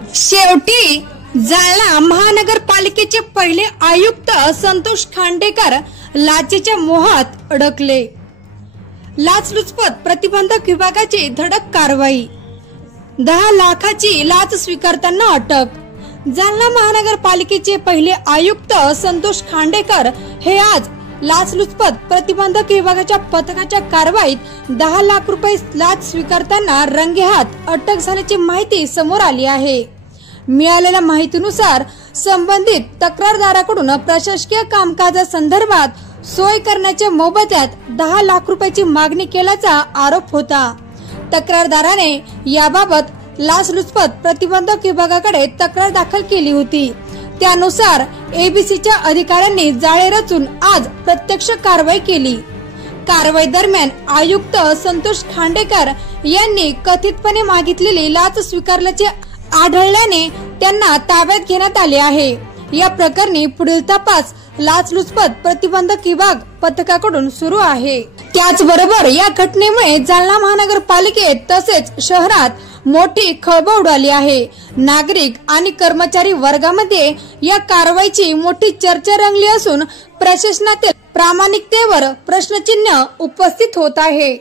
शेवटी जालना महानगरपालिकेचे पहिले आयुक्त संतोष खांडेकर लाचेच्या मोहात अडकले। लाचलुचपत प्रतिबंधक विभागाची धडक कारवाई। 10 लाखाची लाच स्वीकारताना अटक। जालना महानगरपालिकेचे पहिले आयुक्त संतोष खांडेकर हे आज लाचलुचपत प्रतिबंधक विभागाच्या पथकाच्या कारवाईत 10 लाख रुपये लाच स्वीकारताना रंगेहात अटक झाल्याची माहिती समोर आली आहे। मिळालेल्या माहितीनुसार संबंधित तक्रारदाराकडून प्रशासकीय कामकाजासंदर्भात सोय करण्याच्या मोबदल्यात 10 लाख रुपयाची मागणी केल्याचा आरोप होता। तक्रारदाराने याबाबत लाचलुचपत प्रतिबंधक विभागाकडे तक्रार दाखल केली होती। त्यानुसार एबीसीच्या अधिकाऱ्यांनी जाळे रचून आज प्रत्यक्ष कारवाई केली। कारवाई दरम्यान आयुक्त संतोष खांडेकर यांनी कथितपणे मागितलेली लाच स्वीकारल्याचे आढळल्याने त्यांना ताब्यात घेण्यात आले आहे। या प्रकरणी पुढील तपास लाचलुचपत प्रतिबंधक विभाग पथकाकडून सुरू आहे। त्याचबरोबर या घटनेमुळे जालना महानगरपालिकेत तसेच शहरात मोठी खळबळ उडाली आहे। नागरिक आणि कर्मचारी वर्गामध्ये या कारवाईची मोठी चर्चा रंगली असून प्रशासनातील प्रामाणिकतेवर प्रश्नचिन्ह उपस्थित होत आहे।